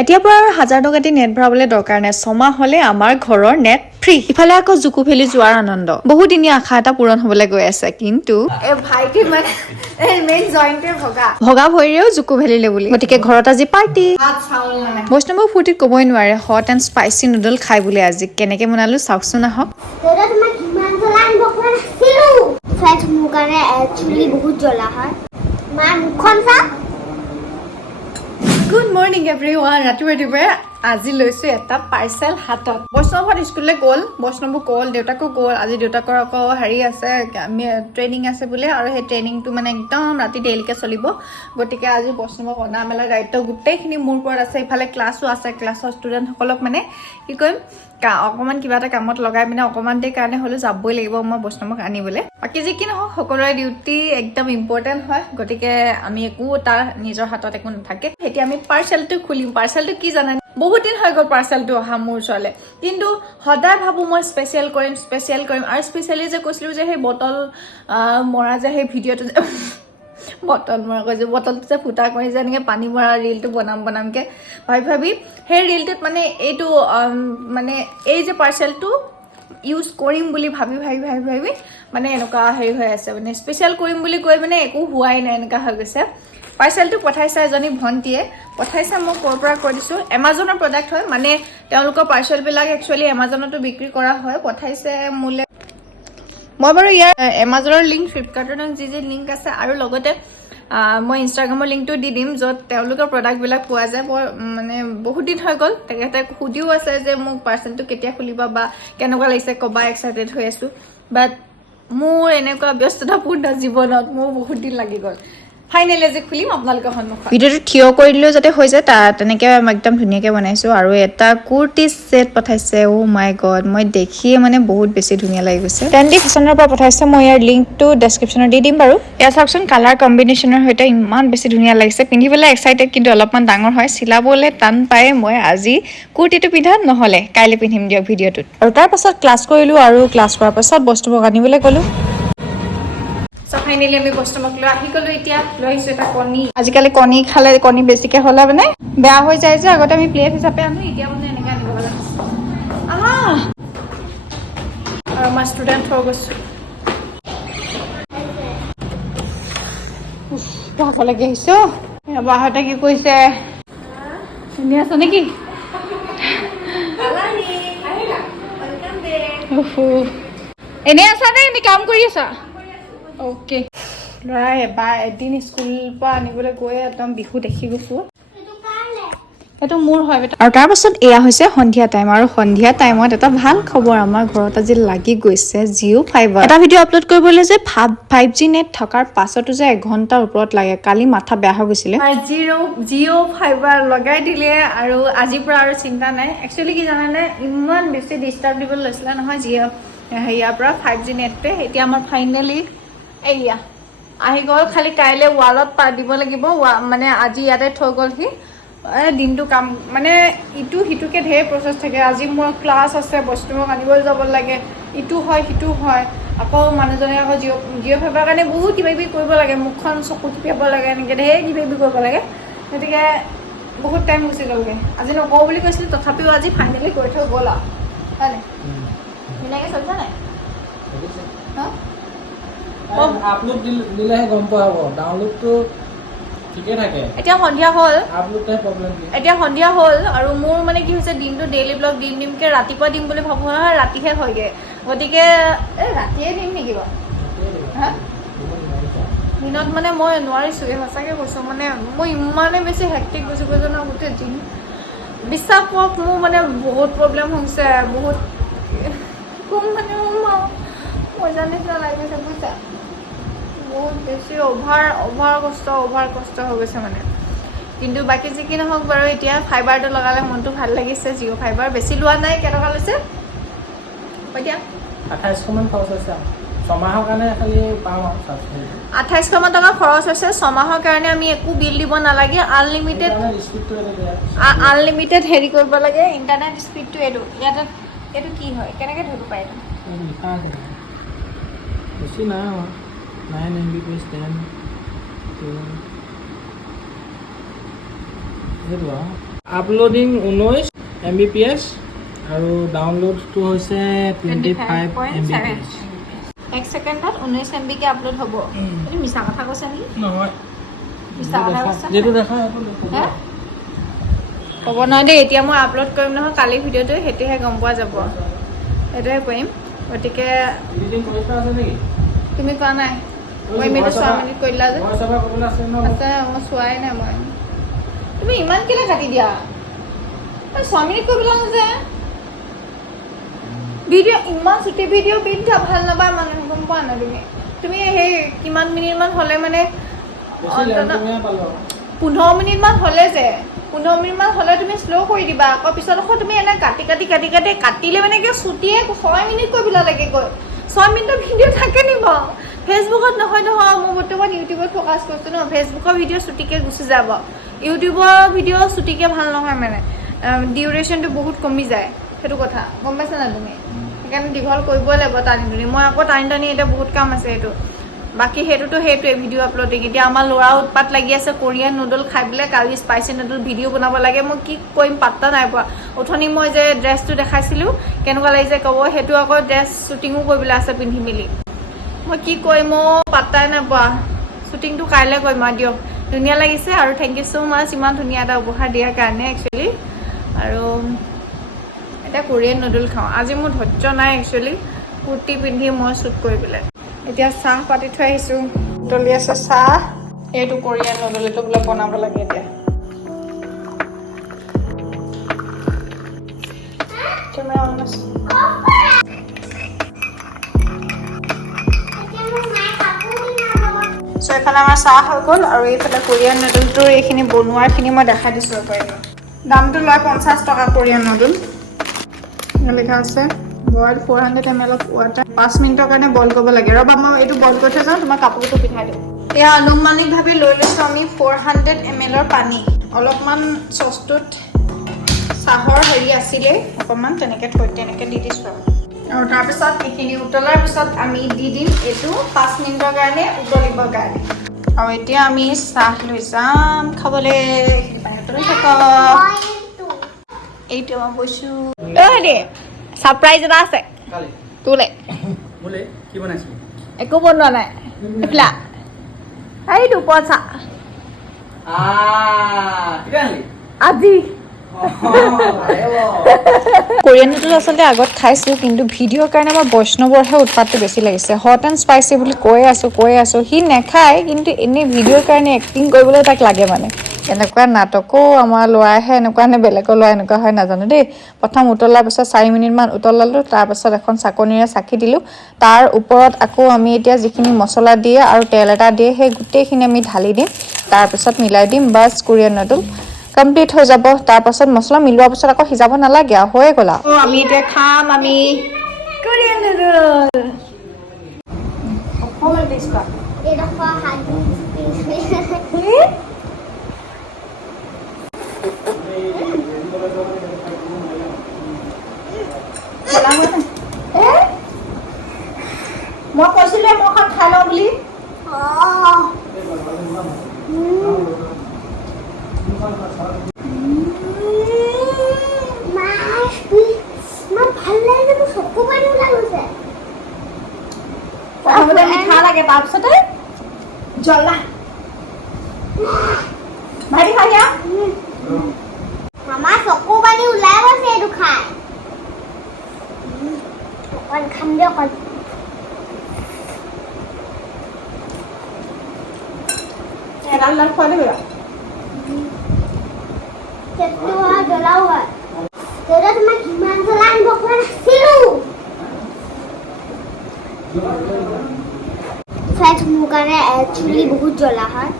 এতিয়াৰ পৰা 1000 টকা দি নেট ভৰাবলৈ দৰকাৰ নাই 6 মাহ হলে আমাৰ ঘৰৰ নেট ফ্ৰী ইফালে আকৌ জুকু ভেলি যোৱাৰ আনন্দ বহুদিনীয়া আশা এটা পূৰণ হবলৈ গৈ আছে কিন্তু ভাইটি মানে মেইন জইন্টে ভগা ভৰিৰেও জুকু ভেলিলে বুলি গতিকে ঘৰত আজি পাৰ্টি বৈষ্ণৱৰ ফূৰ্তিত ক'বই নোৱাৰে হট এণ্ড স্পাইচি নুডল খাই বুলি আজি কেনেকে বনালো চাওকচোন আহক মোৰ কাৰণে একচুৱেলি বহুত জ্বলা হয় মা মুখখন চা গুড মৰ্নিং এভৰিৱান ৰাতিপুৱাই আজি লৈছো এটা পাৰ্চেল হাতত বৈষ্ণৱত স্কুললৈ গ'ল বৈষ্ণৱো গ'ল দেউতাকো গ'ল আজি দেউতাকৰ আকৌ হেৰি আছে ট্ৰেইনিং আছে বোলে আৰু সেই ট্ৰেইনিংটো মানে একদম ৰাতি দেৰিলৈকে চলিব গতিকে আজি বৈষ্ণৱক অনা মেলা দায়িত্ব গোটেইখিনি মোৰ ওপৰত আছে ইফালে ক্লাছো আছে ক্লাছৰ ষ্টুডেণ্টসকলক মানে কি কৰিম অকণমান কিবা এটা কামত লগাই পিনে অকণমান দেৰি কাৰণে হ'লেও যাবই লাগিব মই বৈষ্ণৱক আনিবলৈ বাকী যি কি নহওক সকলোৰে ডিউটি একদম ইম্পৰ্টেণ্ট হয় গতিকে আমি একো তাৰ নিজৰ হাতত একো নাথাকে এতিয়া আমি পাৰ্চেলটো খুলিম পাৰ্চেলটো কি জানে বহুত দিন হৈ গ'ল পাৰ্চেলটো অহা মোৰ ওচৰলৈ কিন্তু সদায় ভাবোঁ মই স্পেচিয়েল কৰিম আৰু স্পেচিয়েলি যে কৈছিলোঁ যে সেই বটল মৰা যে সেই ভিডিঅ'টো যে বটল মৰা কৈছোঁ বটলটো যে ফুটা কৰি যে এনেকৈ পানী মৰা ৰিলটো বনামকৈ ভাবি সেই ৰিলটোত মানে এইটো মানে এই যে পাৰ্চেলটো ইউজ কৰিম বুলি ভাবি মানে এনেকুৱা হেৰি হৈ আছে মানে স্পেচিয়েল কৰিম বুলি কৈ মানে একো হোৱাই নাই এনেকুৱা হৈ গৈছে পাৰ্চেলটো পঠাইছে এজনী ভণ্টিয়ে পঠাইছে মই ক'ৰ পৰা কৈ দিছোঁ এমাজনৰ প্ৰডাক্ট হয় মানে তেওঁলোকৰ পাৰ্চেলবিলাক একচুৱেলি এমাজনতো বিক্ৰী কৰা হয় পঠাইছে মোলৈ মই বাৰু ইয়াৰ এমাজনৰ লিংক ফ্লিপকাৰ্টৰ যি লিংক আছে আৰু লগতে মই ইনষ্টাগ্ৰামৰ লিংকটো দি দিম য'ত তেওঁলোকৰ প্ৰডাক্টবিলাক পোৱা যায় বৰ মানে বহুত দিন হৈ গ'ল তেখেতে সুধিও আছে যে মোক পাৰ্চেলটো কেতিয়া খুলিবা বা কেনেকুৱা লাগিছে ক'বা এক্সাইটেড হৈ আছোঁ বাট মোৰ এনেকুৱা ব্যস্ততাপূৰ্ণ জীৱনত মোৰ বহুত দিন লাগি গ'ল ফাইনেলি আজি খুলিম আপোনালোকৰ সন্মুখত ভিডিঅ'টো থিয় কৰি দিলেও যাতে হৈ যায় তেনেকৈ একদম ধুনীয়াকৈ বনাইছোঁ আৰু এটা কুৰ্তি ছেট পঠাইছে অ' মাই গড মই দেখিয়ে মানে বহুত বেছি ধুনীয়া লাগি গৈছে ট্ৰেণ্ডি ফেশ্বনৰ পৰা পঠাইছে মই ইয়াৰ লিংকটো ডেছক্ৰিপশ্যনত দি দিম বাৰু এয়া চাওকচোন কালাৰ কম্বিনেশ্যনৰ সৈতে ইমান বেছি ধুনীয়া লাগিছে পিন্ধিবলৈ এক্সাইটেড কিন্তু অলপমান ডাঙৰ হয় চিলাবলৈ টান পায় মই আজি কুৰ্তিটো পিন্ধাত নহ'লে কাইলৈ পিন্ধিম দিয়ক ভিডিঅ'টোত আৰু তাৰপাছত ক্লাছ কৰিলোঁ আৰু ক্লাছ কৰাৰ পাছত বস্তুবোৰ আনিবলৈ গ'লোঁ ফাইনেলি আমি বৈষ্ণৱক লৈ আহি গ'লো এতিয়া লৈ আহিছোঁ এটা কণী আজিকালি কণী খালে কণী বেছিকৈ হ'লে মানে বেয়া হৈ যায় যে আগতে আমি প্লেট হিচাপে আনো এতিয়া মানে এনেকৈ আনিব লগা আৰু আমাৰ ষ্টুডেণ্ট হৈ গৈছোঁ ভাগলৈকে আহিছোঁ বাহঁতে কি কৰিছে শুনি আছ নেকি এনেই আছা নে এনে কাম কৰি আছা অ'কে ল'ৰাই এদিন স্কুলৰ পৰা আনিবলৈ গৈ একদম বিহু দেখি গৈছোঁ এইটো মোৰ হয় আৰু তাৰপাছত এয়া হৈছে সন্ধিয়া টাইম আৰু সন্ধিয়া টাইমত এটা ভাল খবৰ আমাৰ ঘৰত আজি লাগি গৈছে জিঅ' ফাইবাৰ এটা ভিডিঅ' আপলোড কৰিবলৈ যে 5G নেট থকাৰ পাছতো যে 1 ঘণ্টাৰ ওপৰত লাগে কালি মাথা বেয়া হৈ গৈছিলে জিঅ' ফাইবাৰ লগাই দিলে আৰু আজিৰ পৰা আৰু চিন্তা নাই একচুৱেলি কি জানানে ইমান বেছি ডিষ্টাৰ্ব দিবলৈ লৈছিলে নহয় জিঅ' হেৰিয়াৰ পৰা 5G নেটটোৱে এতিয়া আমাৰ ফাইনেলি এয়া আহি গ'ল খালি কাইলৈ ৱালত দিব লাগিব মানে আজি ইয়াতে থৈ গ'লহি দিনটো কাম মানে ইটো সিটোকে ঢেৰ প্ৰচেছ থাকে আজি মোৰ ক্লাছ আছে বৈষ্ণৱক আনিবলৈ যাব লাগে ইটো হয় সিটো হয় আকৌ মানুহজনে আকৌ জিঅ' ফাইবাৰ কাৰণে বহুত কিবা কিবি কৰিব লাগে মুখখন চকু টিপিয়াব লাগে এনেকৈ ঢেৰ কিবা কিবি কৰিব লাগে গতিকে বহুত টাইম গুচি গ'লগৈ আজি নকওঁ বুলি কৈছিলোঁ তথাপিও আজি ফাইনেলি কৰি থৈ গ'ল আৰু হয় নাই ধুনীয়াকৈ চলিছে নাই আপলোড দিলেহে গম পোৱা হ'ব ডাউনলোডটো ঠিকে থাকে এতিয়া সন্ধিয়া হ'ল আপলোডটোহে প্ৰব্লেম দিয়ে এতিয়া সন্ধিয়া হ'ল আৰু মোৰ মানে কি হৈছে দিনটো ডেইলি ব্লগ দিমকৈ ৰাতিপুৱা দিম বুলি ভাবোঁ নহয় ৰাতিহে হয়গৈ গতিকে ৰাতিয়ে দিম নেকি বাৰু হা দিনত মানে মই নোৱাৰিছোঁ সঁচাকৈ কৈছোঁ মানে মই ইমানেই বেছি হেক্টিক গুচি গৈছোঁ ন গোটেই দিন বিশ্বাস কৰক মোৰ মানে বহুত প্ৰব্লেম হৈছে বহুত মানে মজা নিচিনা লাগি গৈছে বুজিছা বহুত বেছি অভাৰ কষ্ট হৈ গৈছে মানে কিন্তু বাকী যি কি নহওক বাৰু এতিয়া ফাইবাৰটো লগালে মনটো ভাল লাগিছে জিঅ' ফাইবাৰ বেছি লোৱা নাই কেইটকা লৈছে এতিয়া 2800 মান খৰচ হৈছে 6 মাহৰ কাৰণে খালি পাম আৰু 2800 মান টকা খৰচ হৈছে 6 মাহৰ কাৰণে আমি একো বিল দিব নালাগে আনলিমিটেড হেৰি কৰিব লাগে ইণ্টাৰনেট স্পীডটো এইটো কি হয় কেনেকৈ ধৰিব পাৰে বেছি নাই 9 Mbps 10 সেইটো আপলোডিং 19 Mbps আৰু ডাউনলোডটো হৈছে 25 Mbps। 1 ছেকেণ্ডত 19 MB কে আপলোড হ'ব। তুমি মিছা কথা কৈছা নেকি? নহয়, মিছা কথা কৈছা? যেটো দেখা হে? হ'ব নহয় দেই, এতিয়া মই আপলোড কৰিম নহয় কালি ভিডিঅ'টো, সেইটোহে গম পোৱা যাব। সেইটোৱে কৰিম, গতিকে এডিটিং কৰিছা আছে নেকি? তুমি কোৱা নাই? মই মেলি চোৱা মিনিট কৰিলা যে মই সভা কৰিবলৈ আছে ন? আছে, মই চোৱাই নাই মই। তুমি ইমান কেলে কাটি দিয়া? মই 6 মিনিট কৰিবলৈ যে ভিডিঅ' ইমান চুটি ভিডিঅ' বিদ্যা ভাল নাপায় মানুহে, গম পোৱা নাই তুমি? তুমি সেই কিমান মিনিটমান হ'লে মানে বেছি লেনটোহে পালো। 15 মিনিটমান হ'লে যে 15 মিনিটমান হ'লে তুমি শ্ল' কৰি দিবা। আকৌ পিছত আকৌ তুমি এনে কাটিলে মানে কি চুটিয়ে 6 মিনিট কৰি পেলা লাগে গৈ 6 মিনিটৰ ভিডিঅ' থাকে নি বাৰু? ফেচবুকত নহয় মই বৰ্তমান ইউটিউবত ফ'কাছ কৰিছোঁ ন। ফেচবুকৰ ভিডিঅ' চুটিকৈ গুচি যাব, ইউটিউবৰ ভিডিঅ' চুটিকৈ ভাল নহয় মানে ডিউৰেশ্যনটো বহুত কমি যায়, সেইটো কথা গম পাইছা নাই তুমি? সেইকাৰণে দীঘল কৰিবই লাগিব টানি টানি। মই আকৌ টানি এতিয়া বহুত কাম আছে সেইটো। বাকী সেইটোৱে ভিডিঅ' আপলোডিং। এতিয়া আমাৰ ল'ৰা উৎপাত লাগি আছে কোৰিয়ান নুডল খাই পেলাই, কালি স্পাইচি নুডল ভিডিঅ' বনাব লাগে। মই কি কৰিম পাত্তা নাই পোৱা। অথনি মই যে ড্ৰেছটো দেখাইছিলোঁ কেনেকুৱা লাগিছে ক'ব, সেইটো আকৌ ড্ৰেছ শ্বুটিঙো কৰিবলৈ আছে পিন্ধি মেলি। মই কি কৰিম পাত্তাই নাপোৱা। শ্বুটিংটো কাইলৈ কৰিম আৰু দিয়ক। ধুনীয়া লাগিছে আৰু থেংক ইউ ছ' মাছ ইমান ধুনীয়া এটা উপহাৰ দিয়াৰ কাৰণে একচুৱেলি। আৰু এতিয়া কোৰিয়ান নুডল খাওঁ। আজি মোৰ ধৈৰ্য নাই একচুৱেলি কুৰ্তি পিন্ধি মই শ্বুট কৰিবলৈ। এতিয়া চাহ পাতি থৈ আহিছোঁ, উতলি আছে চাহ। এইটো কোৰিয়ান নুডল, এইটো বোলে বনাব লাগে এতিয়া। কেমেৰা অন আছে। চ' এইফালে আমাৰ চাহ হৈ গ'ল আৰু এইফালে কোৰিয়ান নুডলটোৰ এইখিনি বনোৱাৰখিনি মই দেখাই দিছোঁ পাৰিব। দামটো লয় 50 টকা কোৰিয়ান নুডল। লিখা আছে বইল 400 ml of water 5 মিনিটৰ কাৰণে বইল কৰিব লাগে। ৰ'বা মই এইটো বইল কৰি থৈ যাওঁ, তোমাৰ কাপোৰটো পিন্ধাই দিওঁ। এয়া আনুমানিকভাৱে লৈ লৈছোঁ আমি 400 ml পানী। অলপমান চচটোত চাহৰ হেৰি আছিলে অকণমান, তেনেকৈ দি দিছোঁ আৰু তাৰপিছত এইখিনি উতলাৰ পিছত আমি দি দিম এইটো 5 মিনিটৰ কাৰণে উতলিবৰ কাৰণে। আৰু এতিয়া আমি চাহ লৈ যাম খাবলৈ। এইটো মই বৈছোঁ ছাৰপ্ৰাইজ এটা আছে তোলে। কি বনাইছো? একো বনোৱা নাই। এইফালে এইটো পইচা আজি কোৰিয়ান নুডল আচলতে আগত খাইছোঁ, কিন্তু ভিডিঅ'ৰ কাৰণে মই বৈষ্ণৱৰহে উৎপাতটো বেছি লাগিছে। হট এণ্ড স্পাইচি বুলি কৈ আছোঁ সি নেখায়, কিন্তু এনেই ভিডিঅ'ৰ কাৰণে এক্টিং কৰিবলৈ তাক লাগে মানে। এনেকুৱা নাটকো আমাৰ ল'ৰাইহে এনেকুৱা নে বেলেগৰ ল'ৰা এনেকুৱা হয় নাজানো দেই। প্ৰথম উতলাৰ পিছত 4 মিনিটমান উতলালোঁ, তাৰপাছত এখন চাকনিৰে চাকি দিলোঁ। তাৰ ওপৰত আকৌ আমি এতিয়া যিখিনি মছলা দিয়ে আৰু তেল এটা দিয়ে সেই গোটেইখিনি আমি ঢালি দিম, তাৰপিছত মিলাই দিম। বাছ কোৰিয়ান নুডল কমপ্লিট হৈ যাব। তাৰপাছত মছলা মিলোৱাৰ পিছত আকৌ সিজাব নালাগে আৰু হৈয়ে গ'ল আৰু। আমি এতিয়া খাম আমি কোৰিয়ান নুডল। অকণমান টেষ্ট কৰা। মই কৈছিলোঁ মই এখন খাই লওঁ বুলি। প্ৰথমতে মিঠা লাগে, তাৰপিছতে জ্বলা। ভাইটি খাই দিয়া। আমাৰ চকু পানী ওলাই গৈছে এইটো খাই। অকণ খাম দিয়ক অকণ। এডাল খুৱাই দিবি আৰু। পেটটো হয় জ্বলাও হয়। দেউতা তোমাক কিমান জ্বলা আনিব কোৱা নাছিলোঁ। ফ্ৰাইড মোৰ কাৰণে একচুৱেলি বহুত জ্বলা হয়।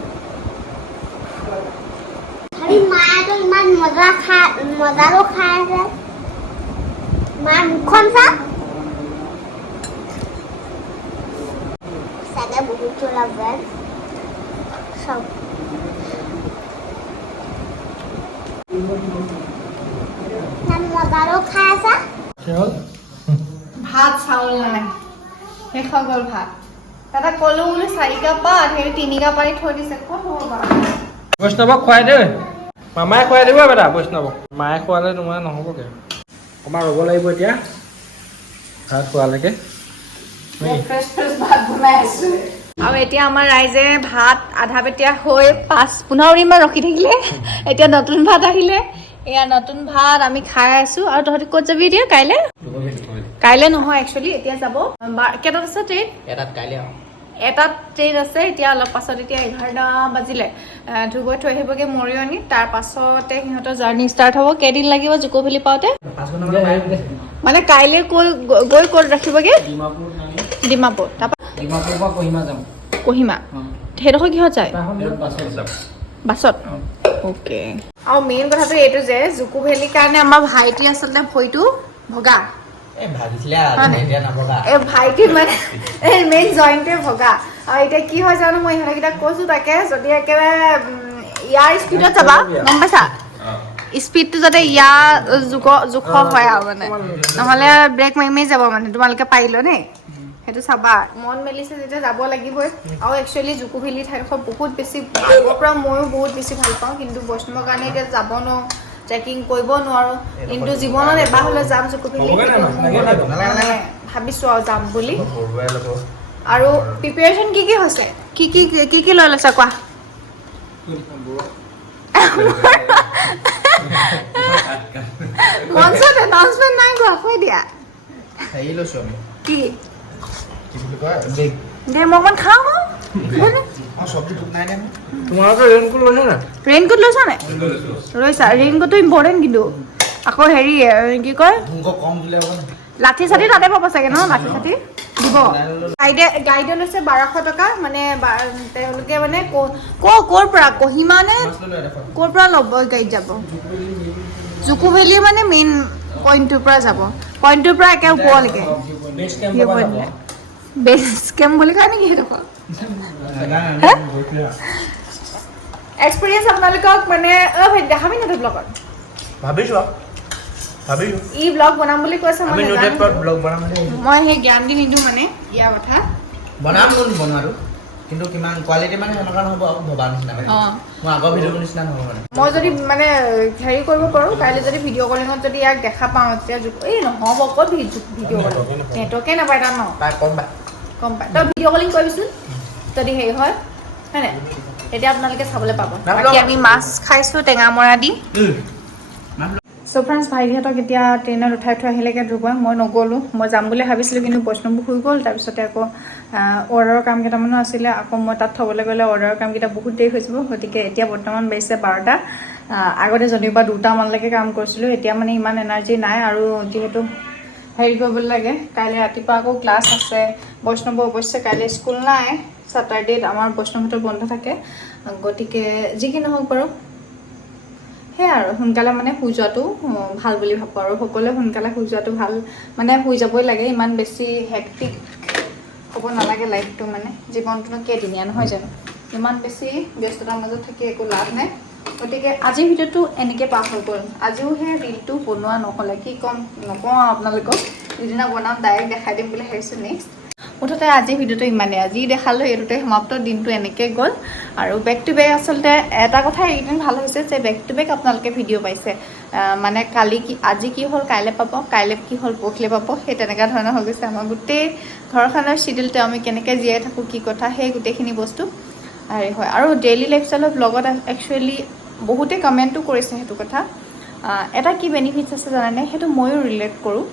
খালি মায়েতো ইমান মজাৰো খাই আছে। মাৰ মুখখন চা, চাগে বহুত জ্বলা ব্ৰেড চব। মজাৰো খাই আছা। ভাত চাউল নাই, শেষ হৈ গ'ল ভাত। দাদা ক'লো বোলো 4 কাপ পাত, সেই 3 কাপ পানী থৈ দিছে। ক'ত হ'ব বাৰু? বৈষ্ণৱক খুৱাই দে। মামাই খুৱাই দিব বেটা বৈষ্ণৱক মায়ে খোৱালে তোমাৰ নহ'বগে অকণমান ৰ'ব লাগিব এতিয়া ভাত খোৱালৈকে আৰু এতিয়া আমাৰ ৰাইজে ভাত আধা পেটীয়া হৈ 15 দিনমান ৰখি থাকিলে এতিয়া নতুন ভাত আহিলে এয়া নতুন ভাত আমি খাই আছো আৰু তহঁতি ক'ত যাবি এতিয়া কাইলৈ নহয় একচুৱেলি এতিয়া যাব কেইটাত আছে ট্ৰেইন এটাত ট্ৰেইন আছে এতিয়া অলপ পাছত এতিয়া 11টা বাজিলে ধুবৈ থৈ আহিবগৈ মৰিয়নি তাৰ পাছতে সিহঁতৰ জাৰ্ণি ষ্টাৰ্ট হ'ব কেইদিন লাগিব জুকো ভেলি পাওঁতে মানে কাইলৈ গৈ ক'ত ৰাখিবগৈ ডিমাপুৰ তাৰপৰা কহিমা সেইডোখৰ কিহত যায় বাছত অ'কে আৰু মেইন কথাটো এইটো যে জুকো ভেলিৰ কাৰণে আমাৰ ভাইটি আচলতে ভৰিটো ভগা ভাইটি মানে মেইন জইণ্টে ভগা আৰু এতিয়া কি হয় জানো মই ইহঁতকেইটাক কৈছো তাকে যদি একেবাৰে ইয়াৰ স্পীডত যাবা গম পাইছা স্পীডটো যাতে ইয়াৰ জোখ হয় আৰু মানে নহ'লে ব্ৰেক মাৰি যাব মানে তোমালোকে পাৰিলো নে সেইটো চাবা মন মেলিছে যেতিয়া যাব লাগিবই আৰু একচুৱেলি জুকো ভেলি ঠাইডোখৰ বহুত বেছি আগৰ পৰা ময়ো বহুত বেছি ভাল পাওঁ কিন্তু বৈষ্ণৱৰ কাৰণে এতিয়া যাব নোৱাৰোঁ ট্ৰেকিং কৰিব নোৱাৰোঁ কিন্তু জীৱনত এবাৰ হ'লে যাম জুকো ভেলি ভাবিছোঁ আৰু যাম বুলি আৰু প্ৰিপেৰেশ্যন কি হৈছে কি লৈ লৈছা কোৱা মঞ্চত এনাউন্সমেণ্ট নাই কোৱা কৈ দিয়া কি দে মই অকণ খাওঁ ৰেইনকোট লৈছা নাই লৈছা ৰেইনকোটটো ইম্পৰ্টেণ্ট কিন্তু আকৌ হেৰি কি কয় লাঠি চাঠি তাতে পাব চাগে ন লাঠি চাঠি দিব গাইডে লৈছে 1200 টকা মানে তেওঁলোকে মানে ক'ৰ পৰা কহিমা নে ক'ৰ পৰা ল'ব গাইড যাব জুকো ভেলি মানে মেইন পইণ্টটোৰ পৰা যাব পইণ্টটোৰ পৰা একে ওপৰলৈকে বেছ কেম্প বুলি কয় নেকি সেইডোখৰ এক্সপিৰিয়েঞ্চ আপোনালোকক মানে দেখাবি না তোৰ ব্লগত ভাবিছো ই ব্লগ বনাম বুলি কৈছে মই সেই জ্ঞান দি নিদিওঁ মানে ইয়াৰ কথা বনাৰো কিন্তু কিমান কোৱালিটি মানে সেনেকুৱা নহ'ব আৰু ভবা নিচিনা মই আগৰ ভিডিঅ'ৰ নিচিনা নহ'ব মানে মই যদি মানে হেৰি কৰিব পাৰোঁ কাইলৈ যদি ভিডিঅ' কলিঙত যদি ইয়াক দেখা পাওঁ তেতিয়া এই নহ'ব ক'ত ভিডিঅ' কলিং নেটৱৰ্কে নাপায় তাত ন তাই গম পায় তই ভিডিঅ' কলিং কৰিবিচোন যদি হেৰি হয় হয়নে তেতিয়া আপোনালোকে চাবলৈ পাব বাকী আমি মাছ খাইছোঁ টেঙামৰা দি চ' ফ্ৰেণ্ডছ ভাইটিহঁতক এতিয়া ট্ৰেইনত উঠাই থৈ আহিলেগৈ ধুবই মই নগ'লোঁ মই যাম বুলি ভাবিছিলোঁ কিন্তু বৈষ্ণৱবোৰ শুই গ'ল তাৰপিছতে আকৌ অৰ্ডাৰৰ কাম কেইটামানো আছিলে আকৌ মই তাত থ'বলৈ গ'লে অৰ্ডাৰৰ কামকেইটা বহুত দেৰি হৈ যাব গতিকে এতিয়া বৰ্তমান বাজিছে 12টা আগতে যদিও বা 2টামানলৈকে কাম কৰিছিলোঁ এতিয়া মানে ইমান এনাৰ্জি নাই আৰু যিহেতু হেৰি কৰিবলৈ লাগে কাইলৈ ৰাতিপুৱা আকৌ ক্লাছ আছে বৈষ্ণৱৰ অৱশ্যে কাইলৈ স্কুল নাই ছেটাৰডেত আমাৰ বৈষ্ণৱহঁতৰ বন্ধ থাকে গতিকে যি কি নহওক বাৰু সেয়াই আৰু সোনকালে মানে শুই যোৱাটো ভাল বুলি ভাবোঁ আৰু সকলোৱে সোনকালে শুই যোৱাটো ভাল মানে শুই যাবই লাগে ইমান বেছি হেক্টিক হ'ব নালাগে লাইফটো মানে জীৱনটোনো কেইদিনীয়া নহয় জানো ইমান বেছি ব্যস্ততাৰ মাজত থাকি একো লাভ নাই গতিকে আজিৰ ভিডিঅ'টো এনেকৈ পাৰ হৈ গ'ল আজিও সেই ৰীলটো বনোৱা নহ'লে কি ক'ম নকওঁ আপোনালোকক যিদিনা বনাম ডাইৰেক্ট দেখাই দিম বুলি ভাবিছোঁ নেক্সট মুঠতে আজিৰ ভিডিঅ'টো ইমানেই আজি দেখালোঁ এইটোতে সমাপ্ত দিনটো এনেকৈ গ'ল আৰু বেক টু বেক আচলতে এটা কথা এইকেইদিন ভাল হৈছে যে বেক টু বেক আপোনালোকে ভিডিঅ' পাইছে মানে আজি কি হ'ল কাইলৈ পাব কাইলৈ কি হ'ল পৰহিলৈ পাব সেই তেনেকুৱা ধৰণৰ হৈ গৈছে আমাৰ গোটেই ঘৰখনৰ চিডিউলটো আমি কেনেকৈ জীয়াই থাকোঁ কি কথা সেই গোটেইখিনি বস্তু হেৰি হয় আৰু ডেইলি লাইফষ্টাইলৰ ব্লগত একচুৱেলি বহুতে কমেণ্টো কৰিছে সেইটো কথা এটা কি বেনিফিটছ আছে জানেনে সেইটো ময়ো ৰিলেট কৰোঁ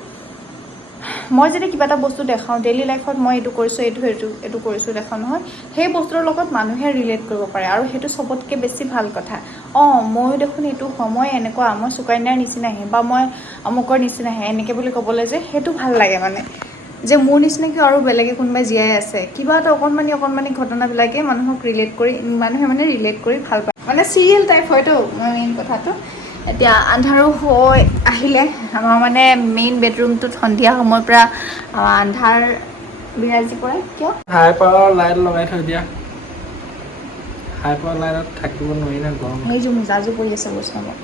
মই যদি কিবা এটা বস্তু দেখাওঁ ডেইলি লাইফত মই এইটো কৰিছোঁ এইটো কৰিছোঁ দেখাওঁ নহয় সেই বস্তুৰ লগত মানুহে ৰিলেট কৰিব পাৰে আৰু সেইটো চবতকৈ বেছি ভাল কথা ময়ো দেখোন এইটো সময় এনেকুৱা মই সুকন্যাৰ নিচিনাহে বা মই অমুকৰ নিচিনাহে এনেকৈ বুলি ক'বলৈ যে সেইটো ভাল লাগে মানে যে মোৰ নিচিনাকৈ আৰু বেলেগে কোনোবাই জীয়াই আছে কিবা এটা অকণমানি ঘটনাবিলাকে মানুহে মানে ৰিলেট কৰি ভাল পায় মানে চিৰিয়েল টাইপ হয়তো মেইন কথাটো এতিয়া আন্ধাৰো হৈ আহিলে আমাৰ মানে মেইন বেডৰুমটোত সন্ধিয়া সময়ৰ পৰা আন্ধাৰ বিৰাজি পৰে কিয় হাই পাৱাৰ লাইট লগাই থৈ দিয়া হাই পাৱাৰ লাইটত থাকিব নোৱাৰি না গৰম সেইযোৰ মোজাযোৰ পৰি আছে বৈষ্ণৱত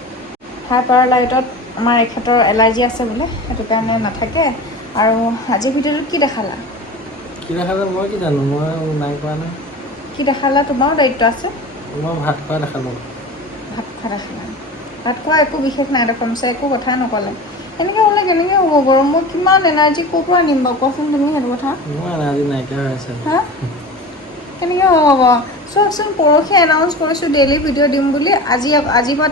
হাই পাৱাৰ লাইটত আমাৰ এখেতৰ এলাৰ্জি আছে বোলে সেইটো কাৰণে নাথাকে আৰু আজিৰ ভিডিঅ'টোত কি দেখালা মই কি জানো মই নাই কৰা নাই কি দেখালা তোমাৰো দায়িত্ব আছে মই ভাত খোৱা দেখালোঁ ভাত খোৱা দেখালা ভাত খোৱা একো বিশেষ নাই দেখোন একো কথাই নক'লে এনেকৈ হ'লে কেনেকৈ হ'ব বাৰু মই কিমান এনাৰ্জি ক'ৰ পৰা আনিম বাৰু কোৱাচোন তুমি সেইটো কথা মোৰ এনাৰ্জি নাইকিয়া হৈ আছে হা কেনেকৈ হ'ব বাৰু চাওকচোন পৰহি এনাউন্স কৰিছোঁ ডেইলি ভিডিঅ' দিম বুলি আজিৰ পৰা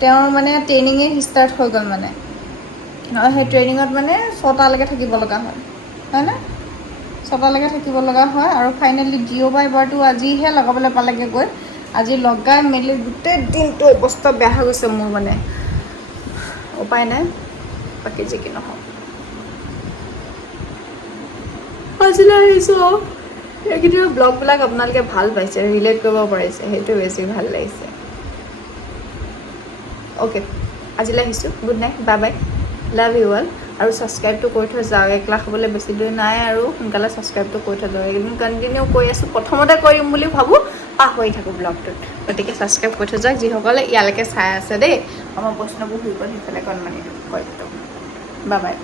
তেওঁৰ মানে ট্ৰেইনিঙে ষ্টাৰ্ট হৈ গ'ল মানে আৰু সেই ট্ৰেইনিঙত মানে 6টালৈকে থাকিব লগা হয়নে 6টালৈকে থাকিব লগা হয় আৰু ফাইনেলি জিঅ' ফাইবাৰটো আজিহে লগাবলৈ পালেগৈ গৈ আজি লগাই মেলি গোটেই দিনটো অৱস্থা বেয়া হৈ গৈছে মোৰ মানে উপায় নাই বাকী যি কি নহওক আজিলৈ আহিছোঁ এইকেইদিনৰ ব্লগবিলাক আপোনালোকে ভাল পাইছে ৰিলেট কৰিব পাৰিছে সেইটো বেছি ভাল লাগিছে অ'কে আজিলৈ আহিছোঁ good night bye bye love you all আৰু ছাবস্ক্ৰাইবটো কৰি থৈ যাওক 1 লাখ হ'বলৈ বেছি দূৰ নাই আৰু সোনকালে ছাবস্ক্ৰাইবটো কৰি থৈ যাওক এইকেইদিন কণ্টিনিউ কৰি আছোঁ প্ৰথমতে কৰিম বুলি ভাবোঁ পাহৰি থাকোঁ ব্লগটোত গতিকে ছাবস্ক্ৰাইব কৰি থৈ যাওক যিসকলে ইয়ালৈকে চাই আছে দেই আমাৰ বৈষ্ণৱবোৰ শুই গ'ল সেইফালে কণমানি কৰি দিওঁ বাই বাই